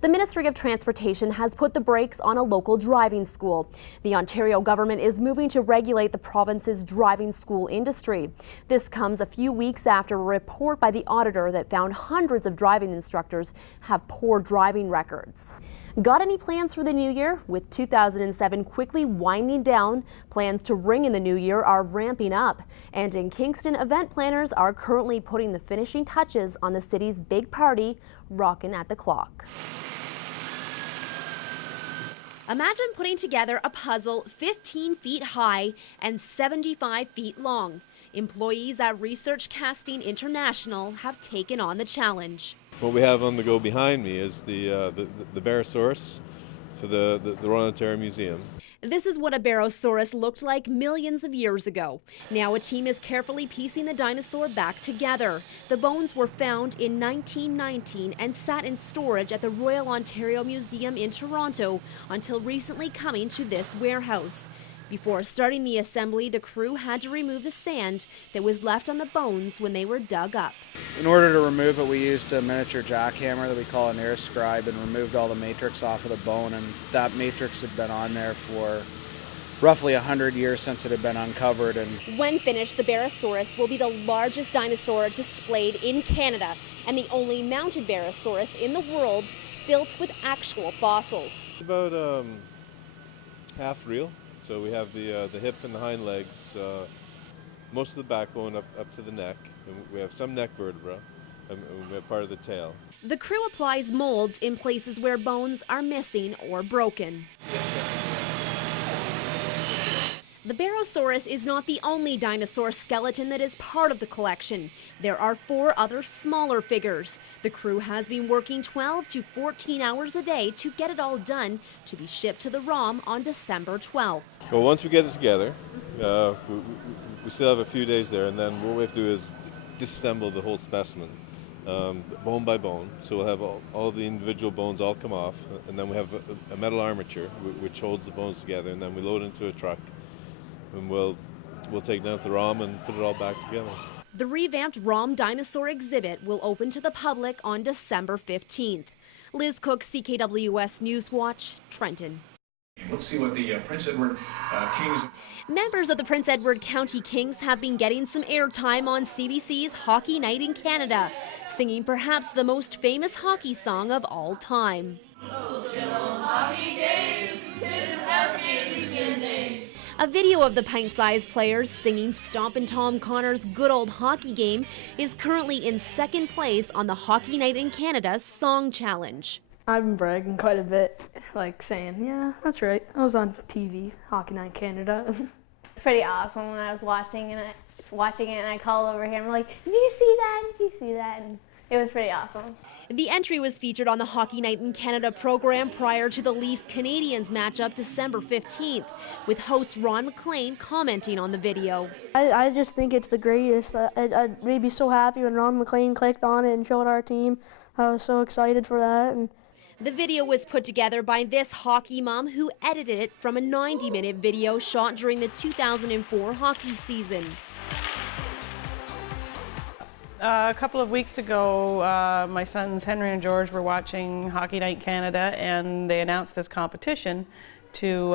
The Ministry of Transportation has put the brakes on a local driving school. The Ontario government is moving to regulate the province's driving school industry. This comes a few weeks after a report by the auditor that found hundreds of driving instructors have poor driving records. Got any plans for the new year? With 2007 quickly winding down, plans to ring in the new year are ramping up. And in Kingston, event planners are currently putting the finishing touches on the city's big party, Rockin' at the Clock. Imagine putting together a puzzle 15 feet high and 75 feet long. Employees at Research Casting International have taken on the challenge. What we have on the go behind me is the Barosaurus for the Royal Ontario Museum. This is what a Barosaurus looked like millions of years ago. Now a team is carefully piecing the dinosaur back together. The bones were found in 1919 and sat in storage at the Royal Ontario Museum in Toronto until recently coming to this warehouse. Before starting the assembly, the crew had to remove the sand that was left on the bones when they were dug up. In order to remove it, we used a miniature jackhammer that we call a near scribe and removed all the matrix off of the bone, and that matrix had been on there for roughly 100 years since it had been uncovered. And when finished, the Barosaurus will be the largest dinosaur displayed in Canada and the only mounted Barosaurus in the world built with actual fossils. About half real. So we have the hip and the hind legs, most of the backbone up to the neck, and we have some neck vertebra, and we have part of the tail. The crew applies molds in places where bones are missing or broken. The Barosaurus is not the only dinosaur skeleton that is part of the collection. There are 4 other smaller figures. The crew has been working 12 to 14 hours a day to get it all done to be shipped to the ROM on December 12th. Well, once we get it together, we still have a few days there, and then what we have to do is disassemble the whole specimen, bone by bone. So we'll have all the individual bones all come off, and then we have a metal armature which holds the bones together, and then we load it into a truck, and we'll take it down to the ROM and put it all back together. The revamped ROM dinosaur exhibit will open to the public on December 15th. Liz Cook, CKWS Newswatch, Trenton. Let's see what the Prince Edward Kings... Members of the Prince Edward County Kings have been getting some airtime on CBC's Hockey Night in Canada, singing perhaps the most famous hockey song of all time. Oh, the good old hockey days, this has been beginning. A video of the pint-sized players singing Stompin' Tom Connor's Good Old Hockey Game is currently in second place on the Hockey Night in Canada Song Challenge. I've been bragging quite a bit, like saying, yeah, that's right, I was on TV, Hockey Night Canada. It's pretty awesome when I was watching it and I called over here and I'm like, did you see that? Did you see that? And it was pretty awesome. The entry was featured on the Hockey Night in Canada program prior to the Leafs-Canadiens matchup December 15th, with host Ron MacLean commenting on the video. I just think it's the greatest. I'd be so happy when Ron MacLean clicked on it and showed our team. I was so excited for that. And the video was put together by this hockey mom who edited it from a 90-minute video shot during the 2004 hockey season. A couple of weeks ago, my sons Henry and George were watching Hockey Night Canada, and they announced this competition to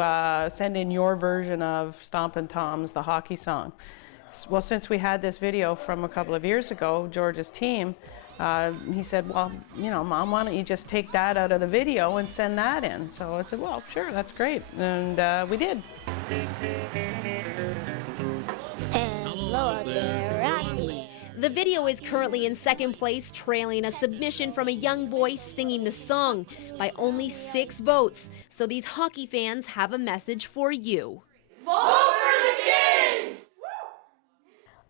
send in your version of Stompin' Tom's The Hockey Song. Well, since we had this video from a couple of years ago, George's team, he said, well, you know, Mom, why don't you just take that out of the video and send that in? So I said, well, sure, that's great. And we did. Hello there, Rocky. The video is currently in second place, trailing a submission from a young boy singing the song by only 6 votes. So these hockey fans have a message for you. Vote for the Kings!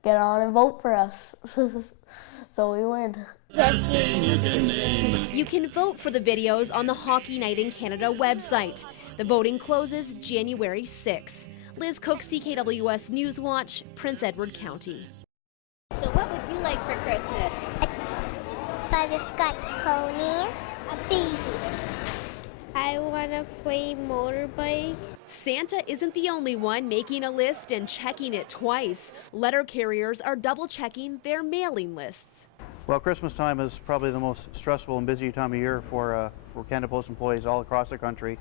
get on and vote for us. So we win. You can vote for the videos on the Hockey Night in Canada website. The voting closes January 6th. Liz Cook, CKWS Newswatch, Prince Edward County. So what would you like for Christmas? A butterscotch pony, a baby. I want a flame motorbike. Santa isn't the only one making a list and checking it twice. Letter carriers are double-checking their mailing lists. Well, Christmas time is probably the most stressful and busy time of year for Canada Post employees all across the country.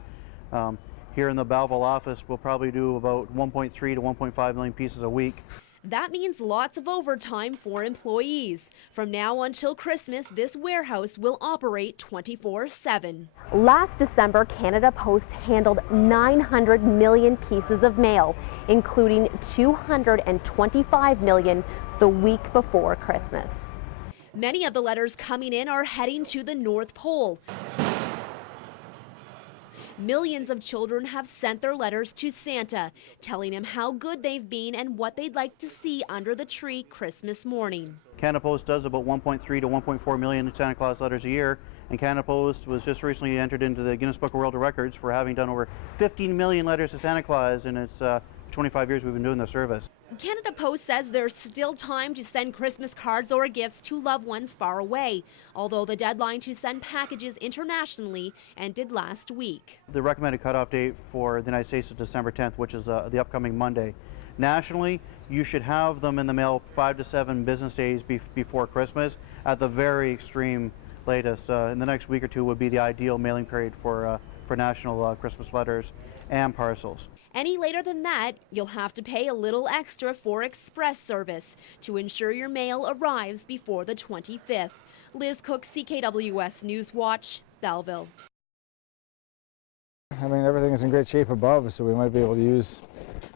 Here in the Belleville office, we'll probably do about 1.3 to 1.5 million pieces a week. That means lots of overtime for employees. From now until Christmas, this warehouse will operate 24/7. Last December, Canada Post handled 900 million pieces of mail, including 225 million the week before Christmas. Many of the letters coming in are heading to the North Pole. Millions of children have sent their letters to Santa, telling him how good they've been and what they'd like to see under the tree Christmas morning. Canada Post does about 1.3 to 1.4 million Santa Claus letters a year, and Canada Post was just recently entered into the Guinness Book of World Records for having done over 15 million letters to Santa Claus in its 25 years we've been doing the service. Canada Post says there's still time to send Christmas cards or gifts to loved ones far away, although the deadline to send packages internationally ended last week. The recommended cutoff date for the United States is December 10th, which is the upcoming Monday. Nationally, you should have them in the mail 5 to 7 business days before Christmas. At the very extreme latest, in the next week or two would be the ideal mailing period for national Christmas letters and parcels. Any later than that, you'll have to pay a little extra for express service to ensure your mail arrives before the 25th. Liz Cook, CKWS News Watch, Belleville. I mean, everything is in great shape above, so we might be able to use.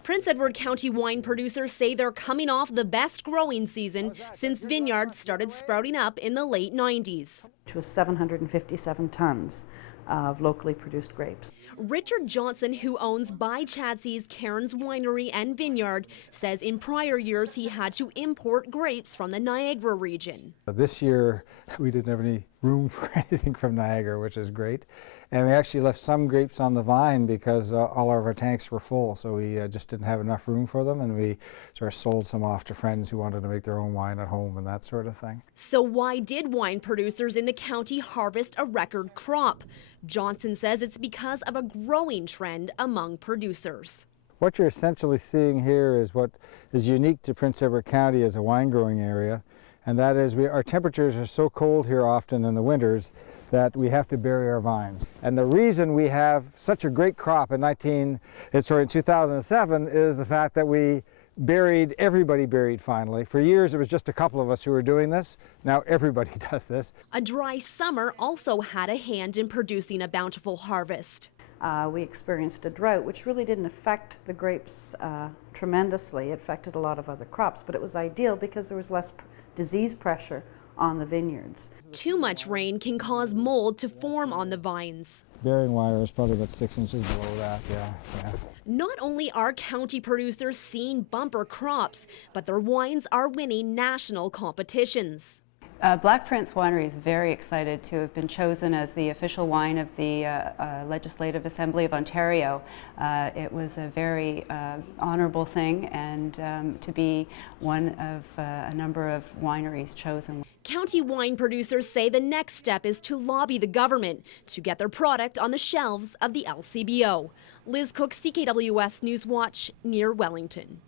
Prince Edward County wine producers say they're coming off the best growing season since vineyards started sprouting up in the late 90s. Which was 757 tons of locally produced grapes. Richard Johnson, who owns By Chatsy's Cairns Winery and Vineyard, says in prior years he had to import grapes from the Niagara region. This year we didn't have any room for anything from Niagara, which is great. And we actually left some grapes on the vine because all of our tanks were full, so we just didn't have enough room for them, and we sort of sold some off to friends who wanted to make their own wine at home and that sort of thing. So why did wine producers in the county harvest a record crop? Johnson says it's because of a growing trend among producers. What you're essentially seeing here is what is unique to Prince Edward County as a wine growing area, and that is our temperatures are so cold here often in the winters that we have to bury our vines. And the reason we have such a great crop in 2007 is the fact that everybody buried finally. For years it was just a couple of us who were doing this. Now everybody does this. A dry summer also had a hand in producing a bountiful harvest. We experienced a drought which really didn't affect the grapes tremendously. It affected a lot of other crops, but it was ideal because there was less disease pressure on the vineyards. Too much rain can cause mold to form on the vines. Bearing wire is probably about 6 inches below that, yeah. Not only are county producers seeing bumper crops, but their wines are winning national competitions. Black Prince Winery is very excited to have been chosen as the official wine of the Legislative Assembly of Ontario. It was a very honorable thing, and to be one of a number of wineries chosen. County wine producers say the next step is to lobby the government to get their product on the shelves of the LCBO. Liz Cook, CKWS News Watch, near Wellington.